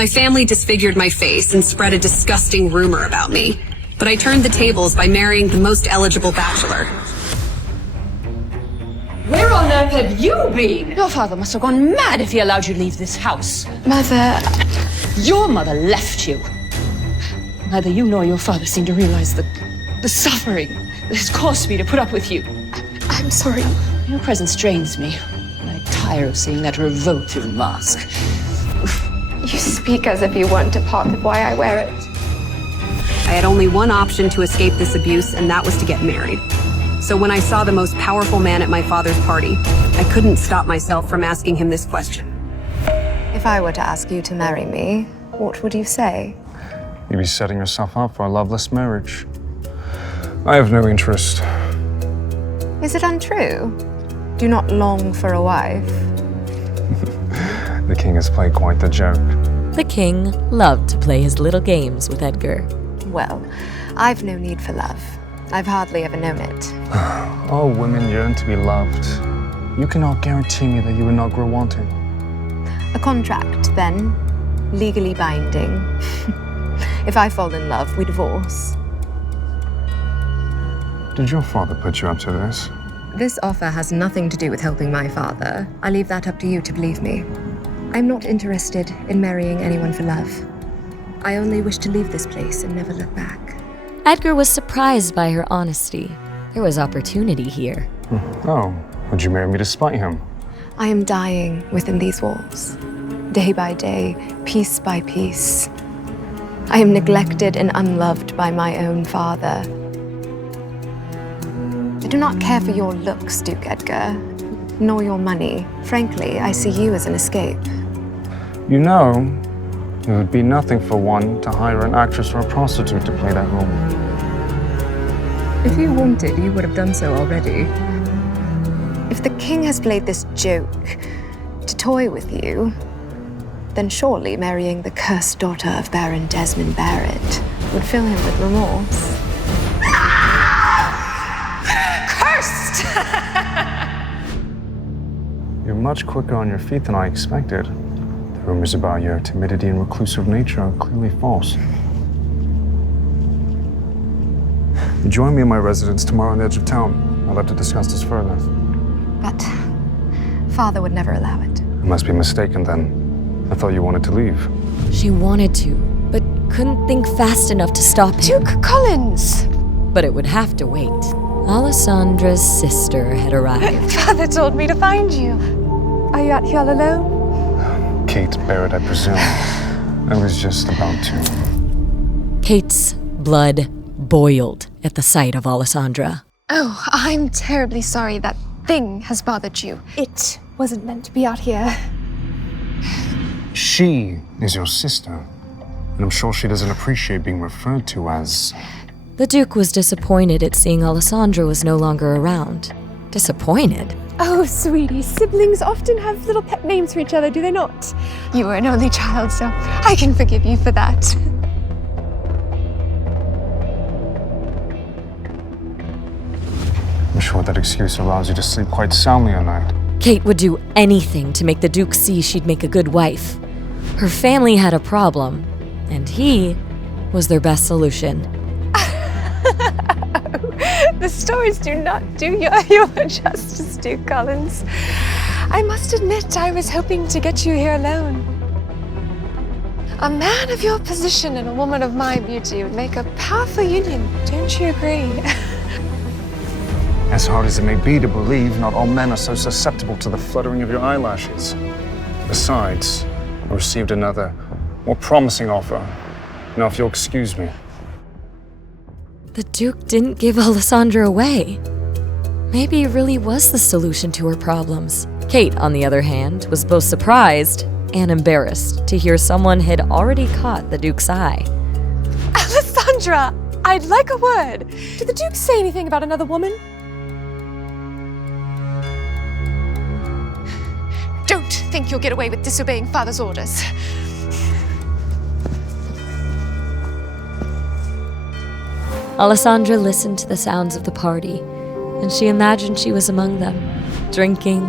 My family disfigured my face and spread a disgusting rumor about me. But I turned the tables by marrying the most eligible bachelor. Where on earth have you been? Your father must have gone mad if he allowed you to leave this house. Mother... Your mother left you. Neither you nor your father seem to realize the suffering that has caused me to put up with you. I'm sorry. Your presence drains me, and I tire of seeing that revolting mask. You speak as if you weren't a part of why I wear it. I had only one option to escape this abuse, and that was to get married. So when I saw the most powerful man at my father's party, I couldn't stop myself from asking him this question. If I were to ask you to marry me, what would you say? You'd be setting yourself up for a loveless marriage. I have no interest. Is it untrue? Do not long for a wife. The king has played quite the joke. The king loved to play his little games with Edgar. Well, I've no need for love. I've hardly ever known it. All women yearn to be loved. You cannot guarantee me that you will not grow wanting. A contract, then, legally binding. If I fall in love, we divorce. Did your father put you up to this? This offer has nothing to do with helping my father. I leave that up to you to believe me. I'm not interested in marrying anyone for love. I only wish to leave this place and never look back. Edgar was surprised by her honesty. There was opportunity here. Oh, would you marry me despite him? I am dying within these walls, day by day, piece by piece. I am neglected and unloved by my own father. I do not care for your looks, Duke Edgar, nor your money. Frankly, I see you as an escape. You know, it would be nothing for one to hire an actress or a prostitute to play that role. If you wanted, you would have done so already. If the king has played this joke to toy with you, then surely marrying the cursed daughter of Baron Desmond Barrett would fill him with remorse. Cursed! You're much quicker on your feet than I expected. The rumors about your timidity and reclusive nature are clearly false. Join me in my residence tomorrow on the edge of town. I'd love to discuss this further. But father would never allow it. I must be mistaken then. I thought you wanted to leave. She wanted to, but couldn't think fast enough to stop him. Duke Collins! But it would have to wait. Alessandra's sister had arrived. Father told me to find you. Are you out here all alone? Kate Barrett, I presume. I was just about to. Kate's blood boiled at the sight of Alessandra. Oh, I'm terribly sorry that thing has bothered you. It wasn't meant to be out here. She is your sister, and I'm sure she doesn't appreciate being referred to as... The Duke was disappointed at seeing Alessandra was no longer around. Disappointed? Oh, sweetie, siblings often have little pet names for each other, do they not? You were an only child, so I can forgive you for that. I'm sure that excuse allows you to sleep quite soundly at night. Kate would do anything to make the Duke see she'd make a good wife. Her family had a problem, and he was their best solution. The stories do not do you justice, Duke Collins. I must admit, I was hoping to get you here alone. A man of your position and a woman of my beauty would make a powerful union, don't you agree? As hard as it may be to believe, not all men are so susceptible to the fluttering of your eyelashes. Besides, I received another, more promising offer. Now, if you'll excuse me. The Duke didn't give Alessandra away. Maybe he really was the solution to her problems. Kate, on the other hand, was both surprised and embarrassed to hear someone had already caught the Duke's eye. Alessandra, I'd like a word. Did the Duke say anything about another woman? Don't think you'll get away with disobeying Father's orders. Alessandra listened to the sounds of the party, and she imagined she was among them, drinking,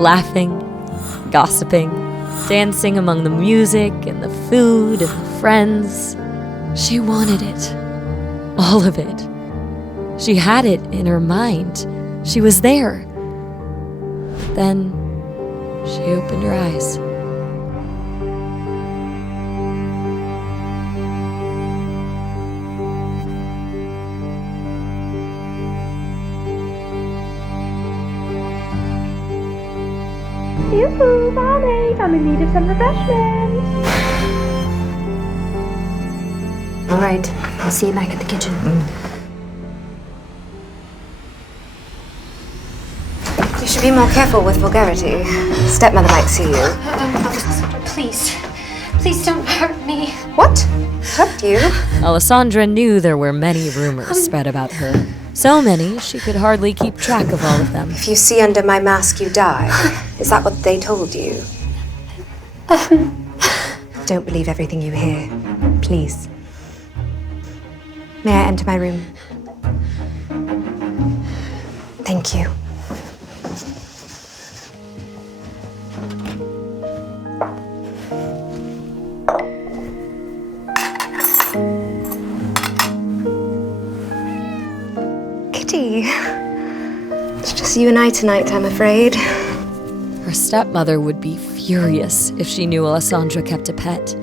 laughing, gossiping, dancing among the music and the food and the friends. She wanted it. All of it. She had it in her mind. She was there. Then she opened her eyes. Yoo-hoo, barmaid, I'm in need of some refreshment. All right, I'll see you back at the kitchen. You should be more careful with vulgarity. Stepmother might see you. Please, please don't hurt me. What? Hurt you? Alessandra knew there were many rumors spread about her. So many, she could hardly keep track of all of them. If you see under my mask, you die. Is that what they told you? Don't believe everything you hear. Please. May I enter my room? Thank you. Kitty. It's just you and I tonight, I'm afraid. Her stepmother would be furious if she knew Alessandra kept a pet.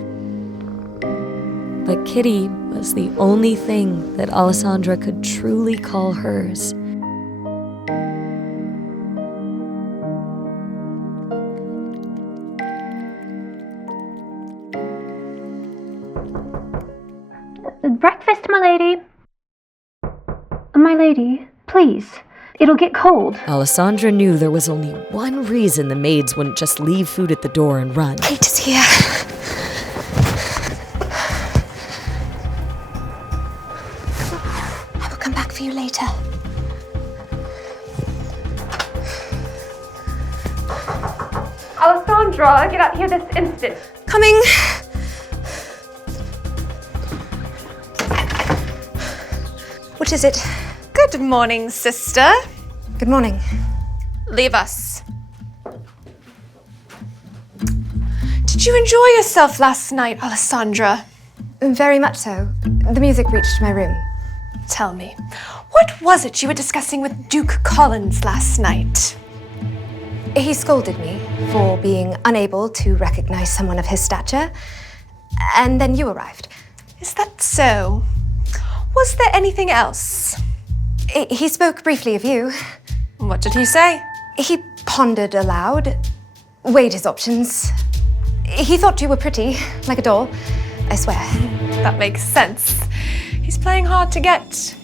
But Kitty was the only thing that Alessandra could truly call hers. Breakfast, my lady. My lady, please. It'll get cold. Alessandra knew there was only one reason the maids wouldn't just leave food at the door and run. Kate is here. I will come back for you later. Alessandra, get out here this instant. Coming. What is it? Good morning, sister. Good morning. Leave us. Did you enjoy yourself last night, Alessandra? Very much so. The music reached my room. Tell me, what was it you were discussing with Duke Collins last night? He scolded me for being unable to recognize someone of his stature, and then you arrived. Is that so? Was there anything else? He spoke briefly of you. What did he say? He pondered aloud, weighed his options. He thought you were pretty, like a doll, I swear. That makes sense. He's playing hard to get.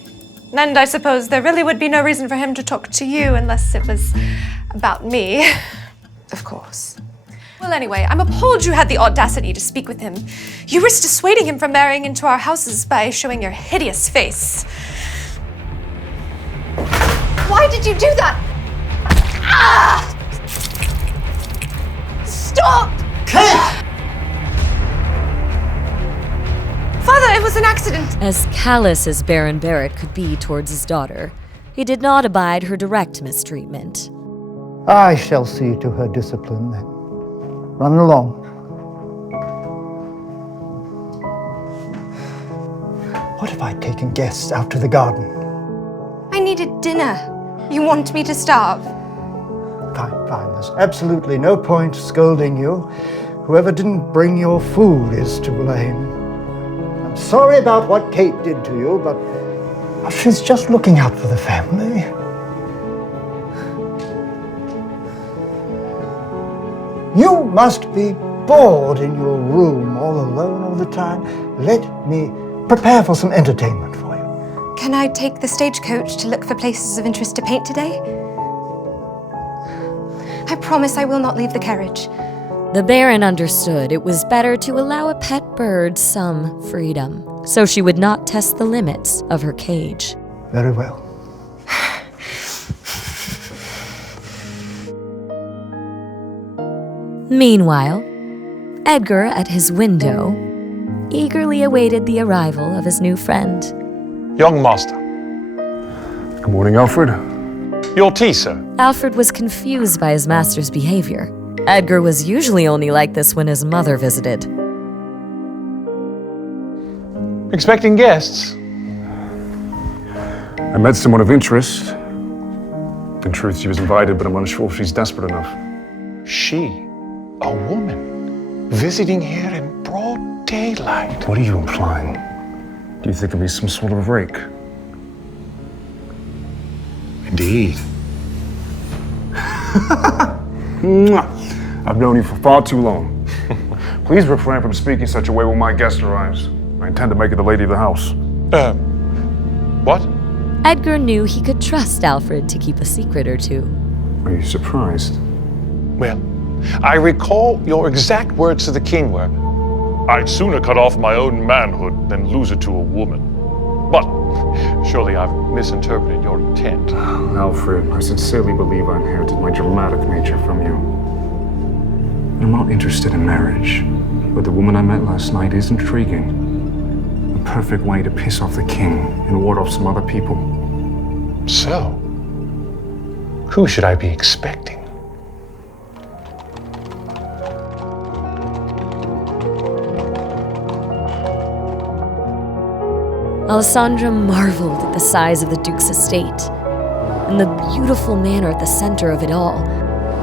And I suppose there really would be no reason for him to talk to you unless it was about me. Of course. Well, anyway, I'm appalled you had the audacity to speak with him. You risked dissuading him from marrying into our houses by showing your hideous face. Why did you do that? Ah! Stop! Father, it was an accident. As callous as Baron Barrett could be towards his daughter, he did not abide her direct mistreatment. I shall see to her discipline then. Run along. What if I'd taken guests out to the garden? I needed dinner. You want me to starve? Fine, fine. There's absolutely no point scolding you. Whoever didn't bring your food is to blame. I'm sorry about what Kate did to you, but she's just looking out for the family. You must be bored in your room all alone all the time. Let me prepare for some entertainment for you. Can I take the stagecoach to look for places of interest to paint today? I promise I will not leave the carriage. The Baron understood it was better to allow a pet bird some freedom, so she would not test the limits of her cage. Very well. Meanwhile, Edgar, at his window, eagerly awaited the arrival of his new friend. Young master, Good morning, Alfred. your tea, sir. Alfred was confused by his master's behavior. Edgar was usually only like this when his mother visited. Expecting guests? I met someone of interest. In truth, she was invited, but I'm unsure if she's desperate enough. She, a woman, visiting here in broad daylight. What are you implying? Do you think of me some sort of rake? Indeed. I've known you for far too long. Please refrain from speaking such a way when my guest arrives. I intend to make her the lady of the house. What? Edgar knew he could trust Alfred to keep a secret or two. Are you surprised? Well, I recall your exact words to the king were, "I'd sooner cut off my own manhood than lose it to a woman." But surely I've misinterpreted your intent. Alfred, I sincerely believe I inherited my dramatic nature from you. I'm not interested in marriage, but the woman I met last night is intriguing. A perfect way to piss off the king and ward off some other people. So, who should I be expecting? Alessandra marveled at the size of the Duke's estate and the beautiful manor at the center of it all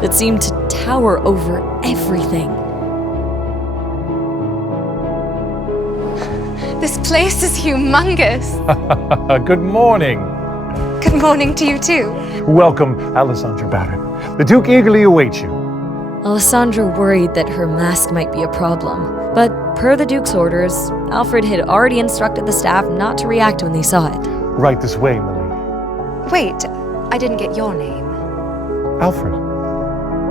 that seemed to tower over everything. This place is humongous. Good morning. Good morning to you too. Welcome, Alessandra Baron. The Duke eagerly awaits you. Alessandra worried that her mask might be a problem, but per the Duke's orders, Alfred had already instructed the staff not to react when they saw it. Right this way, my lady. Wait, I didn't get your name. Alfred.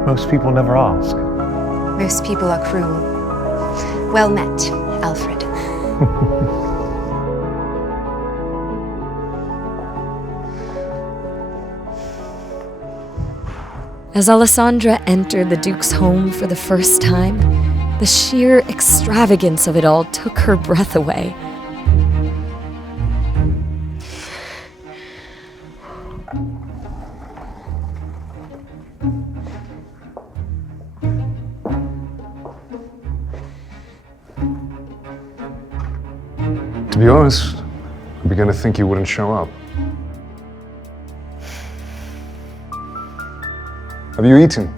Most people never ask. Most people are cruel. Well met, Alfred. As Alessandra entered the Duke's home for the first time, the sheer extravagance of it all took her breath away. To be honest, I began to think you wouldn't show up. Have you eaten?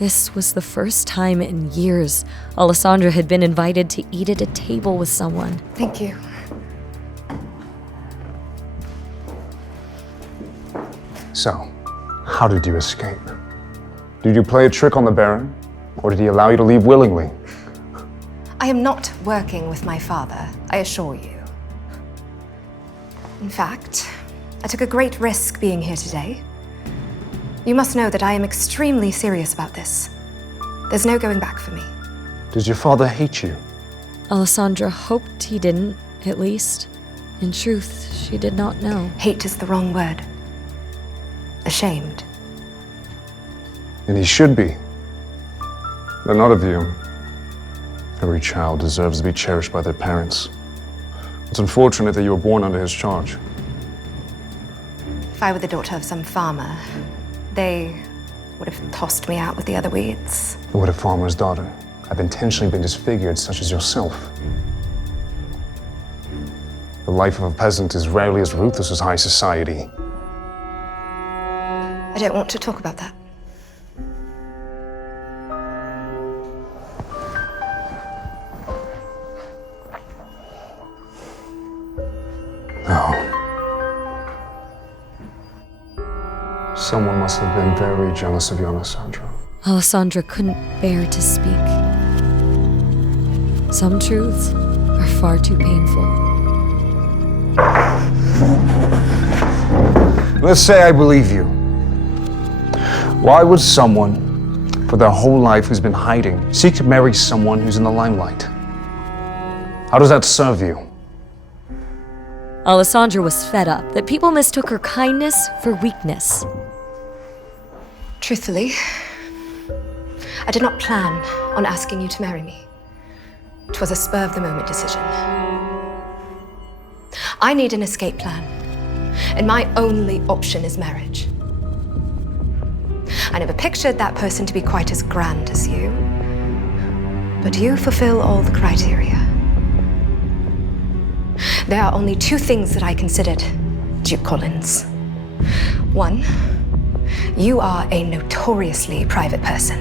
This was the first time in years Alessandra had been invited to eat at a table with someone. Thank you. So, how did you escape? Did you play a trick on the Baron, or did he allow you to leave willingly? I am not working with my father, I assure you. In fact, I took a great risk being here today. You must know that I am extremely serious about this. There's no going back for me. Does your father hate you? Alessandra hoped he didn't, at least. In truth, she did not know. Hate is the wrong word. Ashamed. And he should be. But not of you. Every child deserves to be cherished by their parents. It's unfortunate that you were born under his charge. If I were the daughter of some farmer, they would have tossed me out with the other weeds. But would a farmer's daughter have intentionally been disfigured, such as yourself? The life of a peasant is rarely as ruthless as high society. I don't want to talk about that. No. Someone must have been very jealous of you, Alessandra. Alessandra couldn't bear to speak. Some truths are far too painful. Let's say I believe you. Why would someone, for their whole life who's been hiding, seek to marry someone who's in the limelight? How does that serve you? Alessandra was fed up that people mistook her kindness for weakness. Truthfully, I did not plan on asking you to marry me. It was a spur-of-the-moment decision. I need an escape plan, and my only option is marriage. I never pictured that person to be quite as grand as you. But you fulfill all the criteria. There are only two things that I considered, Duke Collins. One, you are a notoriously private person,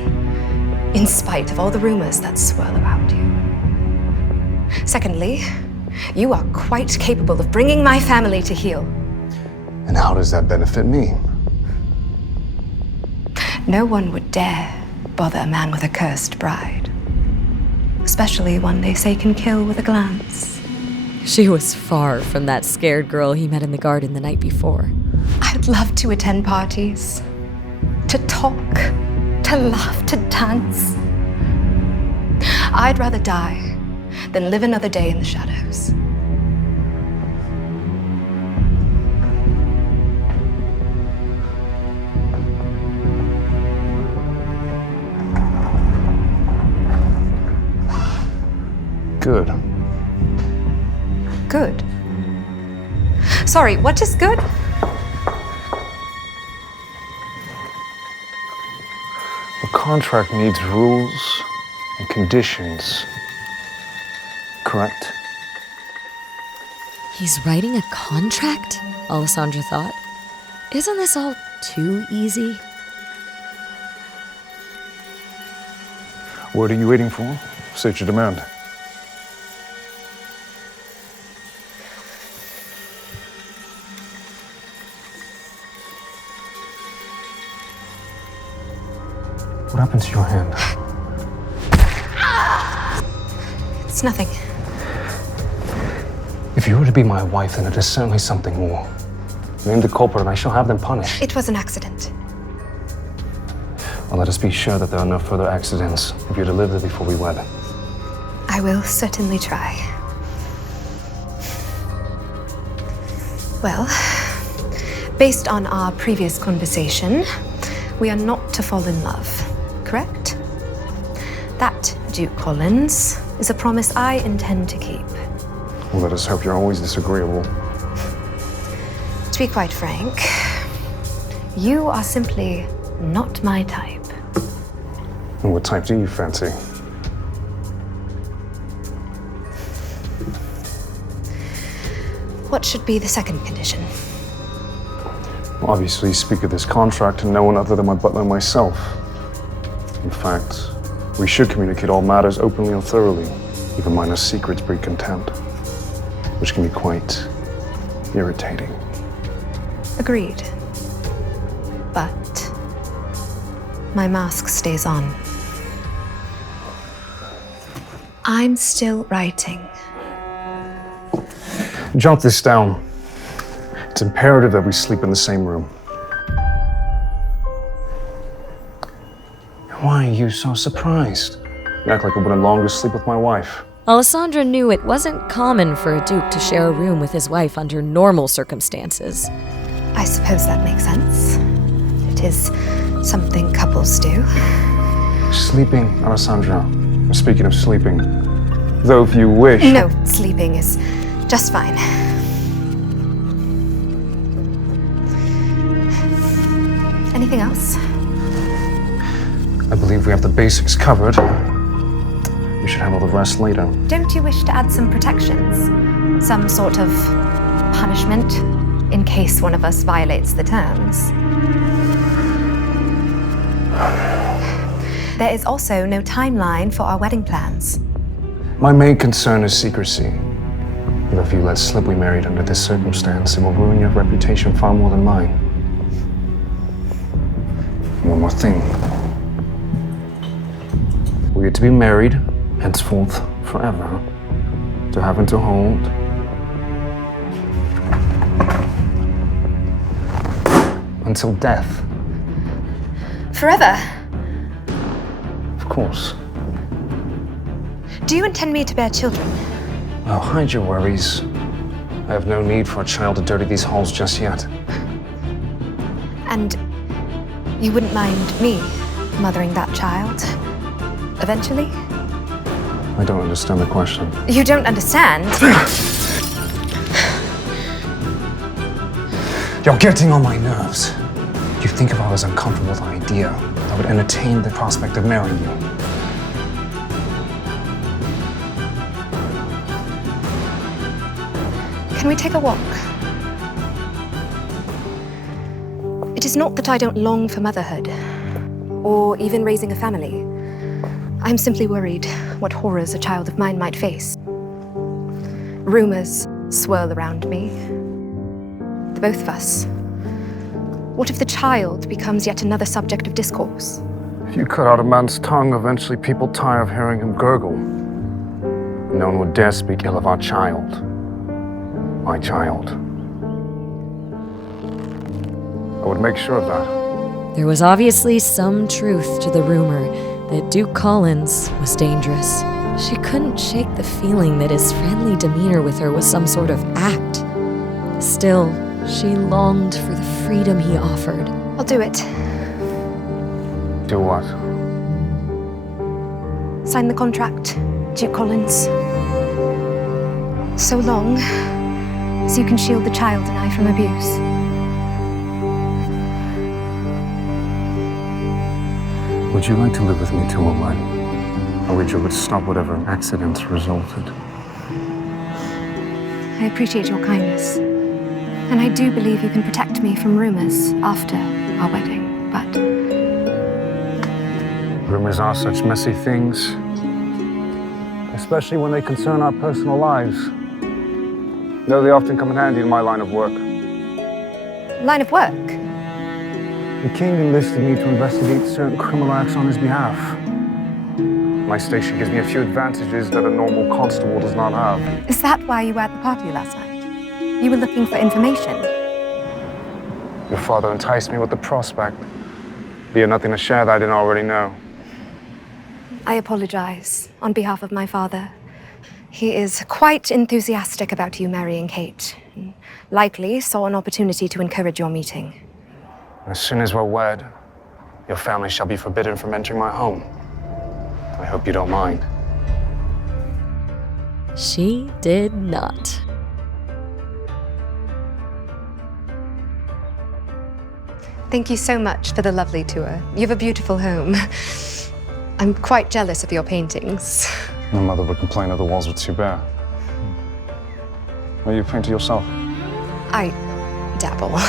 in spite of all the rumors that swirl around you. Secondly, you are quite capable of bringing my family to heel. And how does that benefit me? No one would dare bother a man with a cursed bride, especially one they say can kill with a glance. She was far from that scared girl he met in the garden the night before. I'd love to attend parties, to talk, to laugh, to dance. I'd rather die than live another day in the shadows. Good. Good. Sorry, what is good? A contract needs rules and conditions. Correct? He's writing a contract? Alessandra thought. Isn't this all too easy? What are you waiting for? State your demand. What happened to your hand? It's nothing. If you were to be my wife, then it is certainly something more. Name the culprit and I shall have them punished. It was an accident. Well, let us be sure that there are no further accidents if you're to live there before we wed. I will certainly try. Well, based on our previous conversation, we are not to fall in love, correct? That, Duke Collins, is a promise I intend to keep. Well, let us hope you're always disagreeable. To be quite frank, you are simply not my type. And what type do you fancy? What should be the second condition? Well, obviously, speak of this contract to no one other than my butler and myself. In fact, we should communicate all matters openly and thoroughly. Even minor secrets breed contempt, which can be quite irritating. Agreed. But my mask stays on. I'm still writing. Jot this down. It's imperative that we sleep in the same room. Why are you so surprised? You act like I wouldn't longer sleep with my wife. Alessandra knew it wasn't common for a duke to share a room with his wife under normal circumstances. I suppose that makes sense. It is something couples do. Sleeping, Alessandra. Speaking of sleeping, though if you wish... No, sleeping is just fine. Anything else? I believe we have the basics covered. We should handle the rest later. Don't you wish to add some protections? Some sort of punishment in case one of us violates the terms? There is also no timeline for our wedding plans. My main concern is secrecy. And if you let slip we married under this circumstance, it will ruin your reputation far more than mine. One more thing. We are to be married, henceforth, forever. To have and to hold. Until death. Forever? Of course. Do you intend me to bear children? Oh, hide your worries. I have no need for a child to dirty these halls just yet. And you wouldn't mind me mothering that child? Eventually? I don't understand the question. You don't understand? You're getting on my nerves. You think if I was uncomfortable with the idea I would entertain the prospect of marrying you. Can we take a walk? It is not that I don't long for motherhood, or even raising a family. I'm simply worried what horrors a child of mine might face. Rumors swirl around me. The both of us. What if the child becomes yet another subject of discourse? If you cut out a man's tongue, eventually people tire of hearing him gurgle. No one would dare speak ill of our child. My child. I would make sure of that. There was obviously some truth to the rumor that Duke Collins was dangerous. She couldn't shake the feeling that his friendly demeanor with her was some sort of act. Still, she longed for the freedom he offered. I'll do it. Do what? Sign the contract, Duke Collins. So long as you can shield the child and I from abuse. Would you like to live with me till we're wed? Or would you stop whatever accidents resulted? I appreciate your kindness. And I do believe you can protect me from rumors after our wedding, but... Rumors are such messy things. Especially when they concern our personal lives. Though they often come in handy in my line of work. Line of work? The king enlisted me to investigate certain criminal acts on his behalf. My station gives me a few advantages that a normal constable does not have. Is that why you were at the party last night? You were looking for information? Your father enticed me with the prospect. He had nothing to share that I didn't already know. I apologize on behalf of my father. He is quite enthusiastic about you marrying Kate. And likely saw an opportunity to encourage your meeting. As soon as we're wed, your family shall be forbidden from entering my home. I hope you don't mind. She did not. Thank you so much for the lovely tour. You have a beautiful home. I'm quite jealous of your paintings. My mother would complain if the walls were too bare. Are you a painter yourself? I dabble.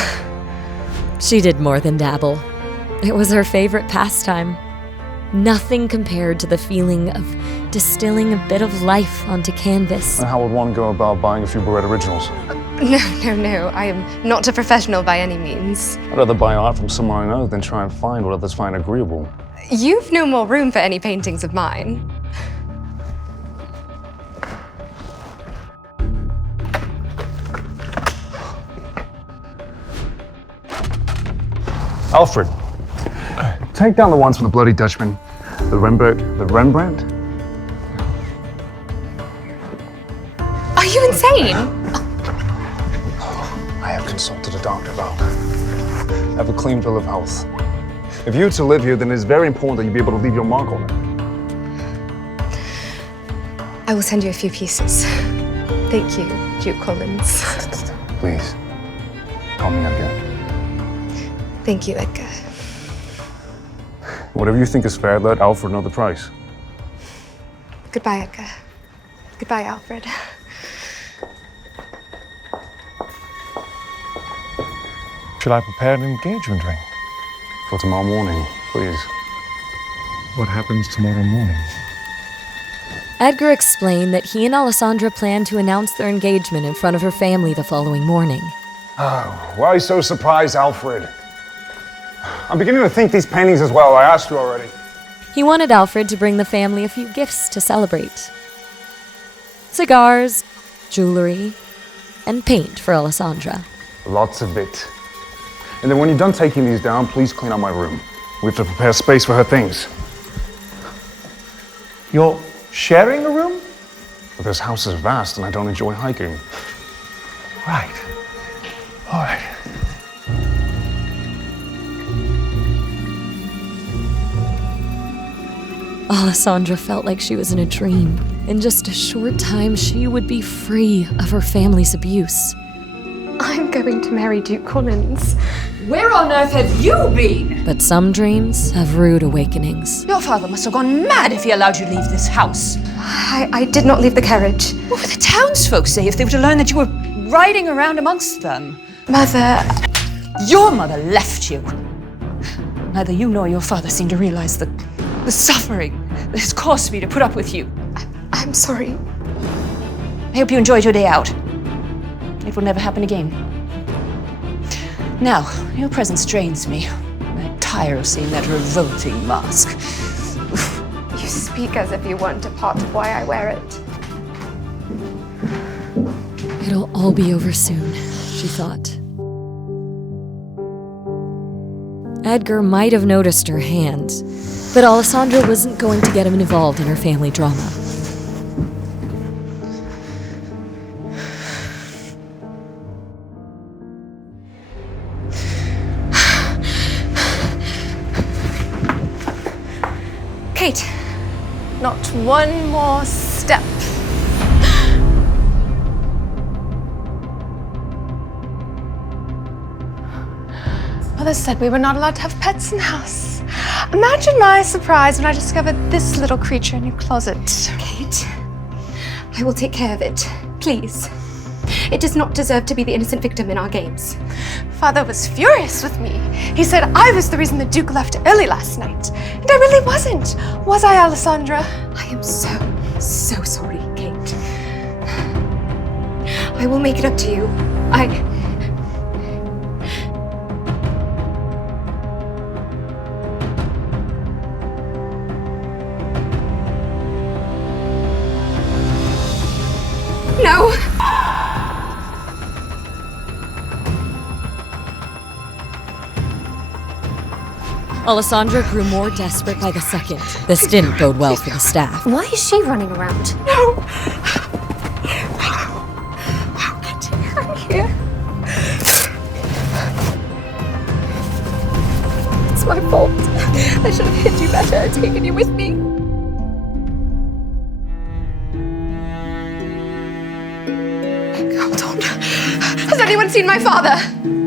She did more than dabble. It was her favorite pastime. Nothing compared to the feeling of distilling a bit of life onto canvas. And how would one go about buying a few Barrett originals? No. I am not a professional by any means. I'd rather buy art from someone I know than try and find what others find agreeable. You've no more room for any paintings of mine. Alfred, take down the ones from the Bloody Dutchman. The Rembrandt? Are you insane? I have consulted a doctor about it. I have a clean bill of health. If you were to live here, then it's very important that you be able to leave your mark on it. I will send you a few pieces. Thank you, Duke Collins. Please, call me Edgar. Thank you, Edgar. Whatever you think is fair, let Alfred know the price. Goodbye, Edgar. Goodbye, Alfred. Should I prepare an engagement ring? For tomorrow morning, please. What happens tomorrow morning? Edgar explained that he and Alessandra planned to announce their engagement in front of her family the following morning. Oh, why so surprised, Alfred? I'm beginning to think these paintings as well. I asked you already. He wanted Alfred to bring the family a few gifts to celebrate. Cigars, jewelry, and paint for Alessandra. Lots of it. And then when you're done taking these down, please clean out my room. We have to prepare space for her things. You're sharing a room? But this house is vast and I don't enjoy hiking. Right. All right. Alessandra felt like she was in a dream. In just a short time, she would be free of her family's abuse. I'm going to marry Duke Collins. Where on earth have you been? But some dreams have rude awakenings. Your father must have gone mad if he allowed you to leave this house. I did not leave the carriage. What would the townsfolk say if they were to learn that you were riding around amongst them? Mother, Your mother left you. Neither you nor your father seem to realize the suffering that has caused me to put up with you. I'm sorry. I hope you enjoyed your day out. It will never happen again. Now, your presence drains me. I'm tired of seeing that revolting mask. You speak as if you weren't a part of why I wear it. It'll all be over soon, she thought. Edgar might have noticed her hand, but Alessandra wasn't going to get him involved in her family drama. Kate, not one more step. Mother said we were not allowed to have pets in the house. Imagine my surprise when I discovered this little creature in your closet. Kate, I will take care of it. Please. It does not deserve to be the innocent victim in our games. Father was furious with me. He said I was the reason the Duke left early last night. And I really wasn't. Was I, Alessandra? I am so sorry, Kate. I will make it up to you. No! Alessandra grew more desperate by the second. This didn't bode well for the staff. Why is she running around? No! I'm here. It's my fault. I should have hid you better and taken you with me. Hold on. Has anyone seen my father?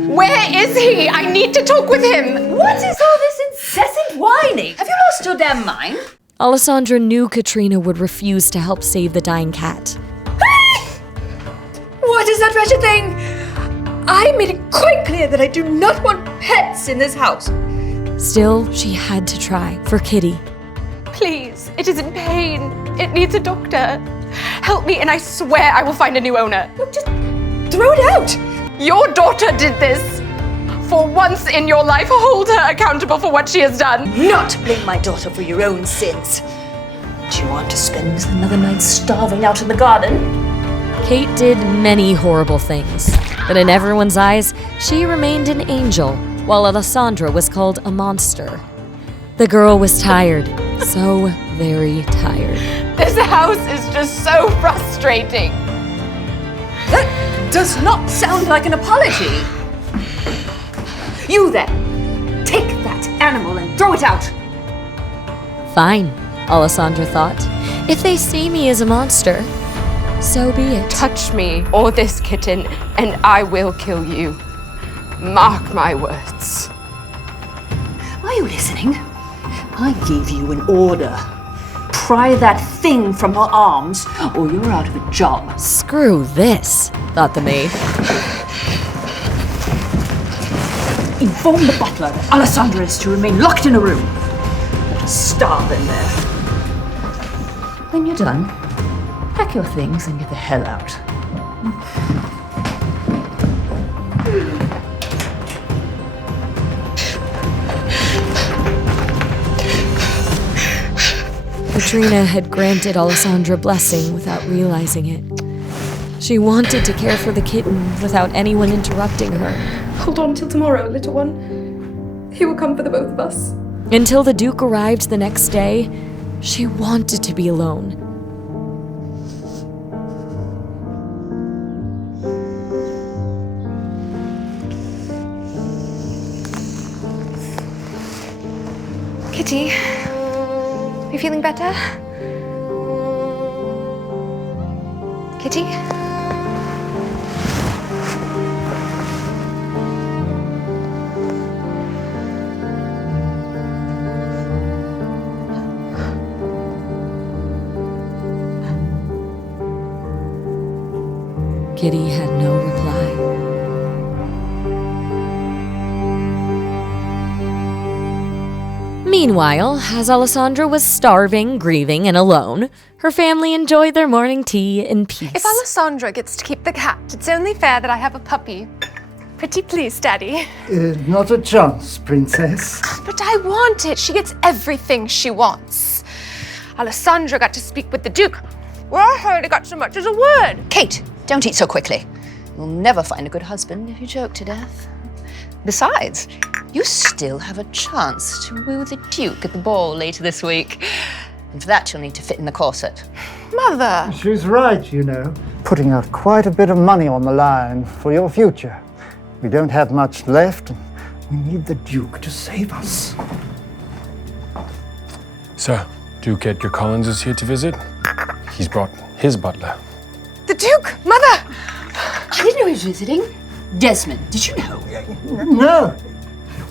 Where is he? I need to talk with him. What is all this incessant whining? Have you lost your damn mind? Alessandra knew Katrina would refuse to help save the dying cat. What is that wretched thing? I made it quite clear that I do not want pets in this house. Still, she had to try for Kitty. Please, it is in pain. It needs a doctor. Help me and I swear I will find a new owner. Look, just throw it out. Your daughter did this. For once in your life, hold her accountable for what she has done. Not blame my daughter for your own sins. Do you want to spend another night starving out in the garden? Kate did many horrible things, but in everyone's eyes, she remained an angel, while Alessandra was called a monster. The girl was tired, so very tired. This house is just so frustrating. That does not sound like an apology. You then, take that animal and throw it out. Fine, Alessandra thought. If they see me as a monster, so be it. Touch me or this kitten, and I will kill you. Mark my words. Are you listening? I gave you an order. Pry that thing from her arms, or you're out of a job. Screw this, thought the maid. Inform the butler that Alessandra is to remain locked in a room. Let her starve in there. When you're done, pack your things and get the hell out. Katrina had granted Alessandra blessing without realizing it. She wanted to care for the kitten without anyone interrupting her. Hold on till tomorrow, little one. He will come for the both of us. Until the Duke arrived the next day, she wanted to be alone. Kitty, are you feeling better? Kitty? Kitty had no reply. Meanwhile, as Alessandra was starving, grieving, and alone, her family enjoyed their morning tea in peace. If Alessandra gets to keep the cat, it's only fair that I have a puppy. Pretty please, Daddy. Not a chance, Princess. But I want it. She gets everything she wants. Alessandra got to speak with the Duke. Well, I hardly got so much as a word. Kate, don't eat so quickly. You'll never find a good husband if you choke to death. Besides, you still have a chance to woo the Duke at the ball later this week. And for that, you'll need to fit in the corset. Mother! She's right, you know. Putting out quite a bit of money on the line for your future. We don't have much left. We need the Duke to save us. Sir, Duke Edgar Collins is here to visit. He's brought his butler. The Duke! Mother! I didn't know he was visiting. Desmond, did you know? No.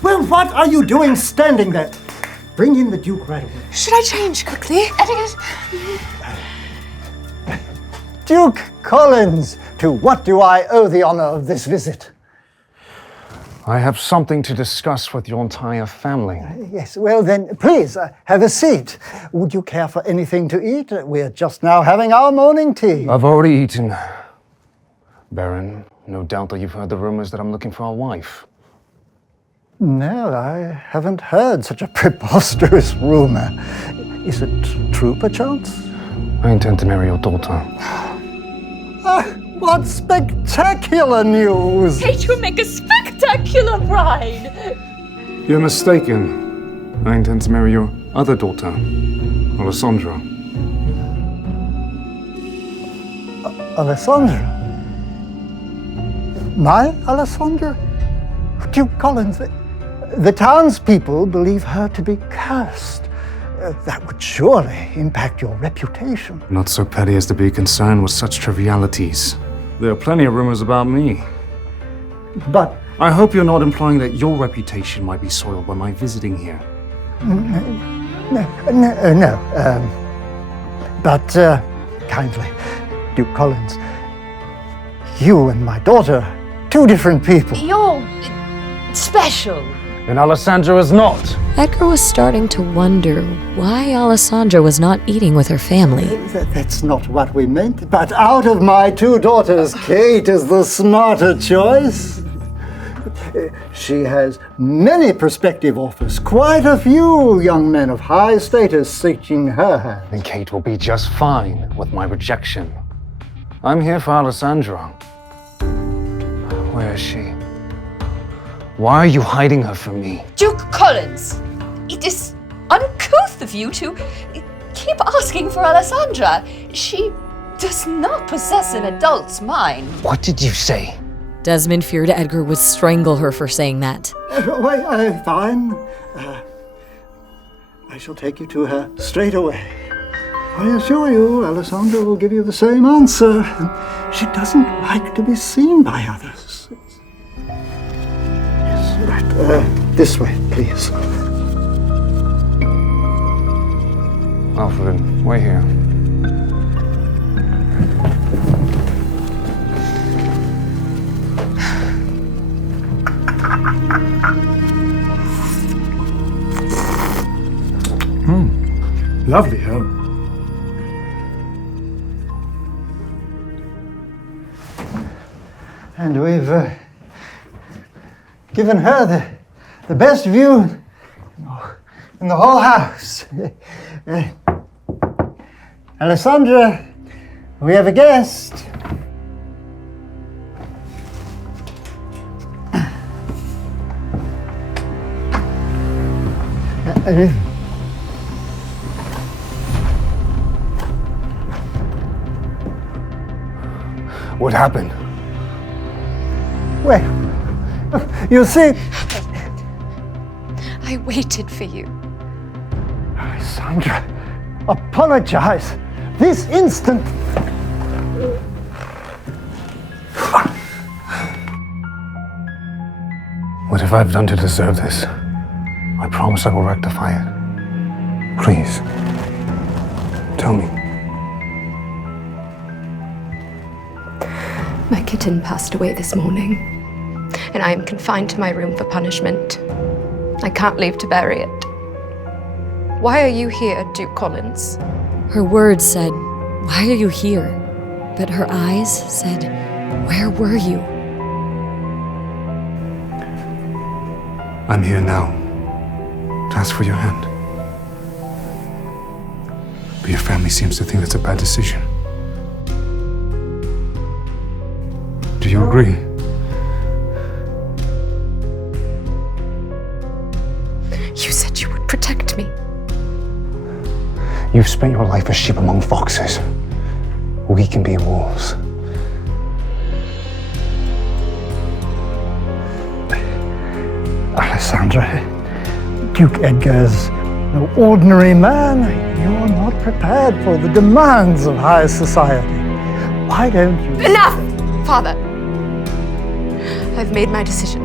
Well, what are you doing standing there? Bring in the Duke right away. Should I change quickly? Duke Collins, to what do I owe the honor of this visit? I have something to discuss with your entire family. Yes, well then, please, have a seat. Would you care for anything to eat? We're just now having our morning tea. I've already eaten. Baron, no doubt that you've heard the rumors that I'm looking for a wife. No, I haven't heard such a preposterous rumor. Is it true, perchance? I intend to marry your daughter. What spectacular news! Kate will make a spectacular bride! You're mistaken. I intend to marry your other daughter, Alessandra. Alessandra? My Alessandra? Duke Collins, the townspeople believe her to be cursed. That would surely impact your reputation. Not so petty as to be concerned with such trivialities. There are plenty of rumors about me. But I hope you're not implying that your reputation might be soiled by my visiting here. No. But kindly, Duke Collins, you and my daughter, two different people. You're special. And Alessandra is not. Edgar was starting to wonder why Alessandra was not eating with her family. That's not what we meant. But out of my two daughters, Kate is the smarter choice. She has many prospective offers, quite a few young men of high status seeking her hand. And Kate will be just fine with my rejection. I'm here for Alessandra. Where is she? Why are you hiding her from me? Duke Collins, it is uncouth of you to keep asking for Alessandra. She does not possess an adult's mind. What did you say? Desmond feared Edgar would strangle her for saying that. Fine. I shall take you to her straight away. I assure you, Alessandra will give you the same answer. She doesn't like to be seen by others. Yes, right. This way, please. Alfred, wait here. Lovely home. And we've given her the best view in the whole house. Alessandra, we have a guest. What happened? Well, you see, I waited for you. Alessandra, apologize this instant. What have I done to deserve this? I promise I will rectify it. Please, tell me. My kitten passed away this morning, and I am confined to my room for punishment. I can't leave to bury it. Why are you here, Duke Collins? Her words said, "Why are you here?" But her eyes said, "Where were you?" I'm here now to ask for your hand. But your family seems to think that's a bad decision. Do you agree? You said you would protect me. You've spent your life as sheep among foxes. We can be wolves. Alessandra, Duke Edgar's no ordinary man. You're not prepared for the demands of high society. Why don't you... Enough, Father! I've made my decision.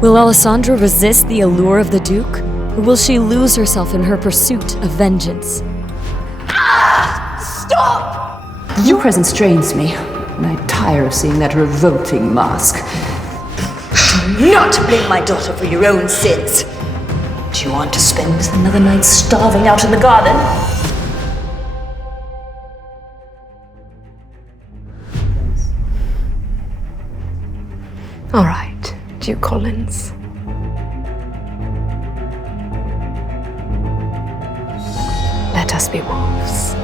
Will Alessandra resist the allure of the Duke? Or will she lose herself in her pursuit of vengeance? Stop! Your presence strains me, and I tire of seeing that revolting mask. Do not blame my daughter for your own sins. Do you want to spend another night starving out in the garden? All right, Duke Collins. Let us be wolves.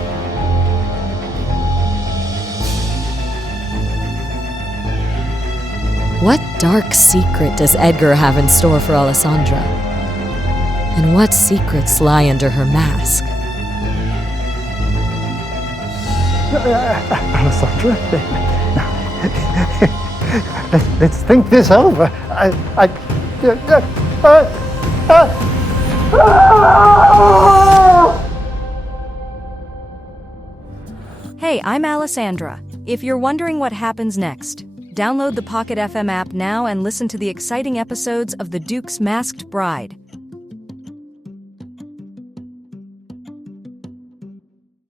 What dark secret does Edgar have in store for Alessandra? And what secrets lie under her mask? Alessandra, let's think this over. Hey, I'm Alessandra. If you're wondering what happens next, download the Pocket FM app now and listen to the exciting episodes of The Duke's Masked Bride.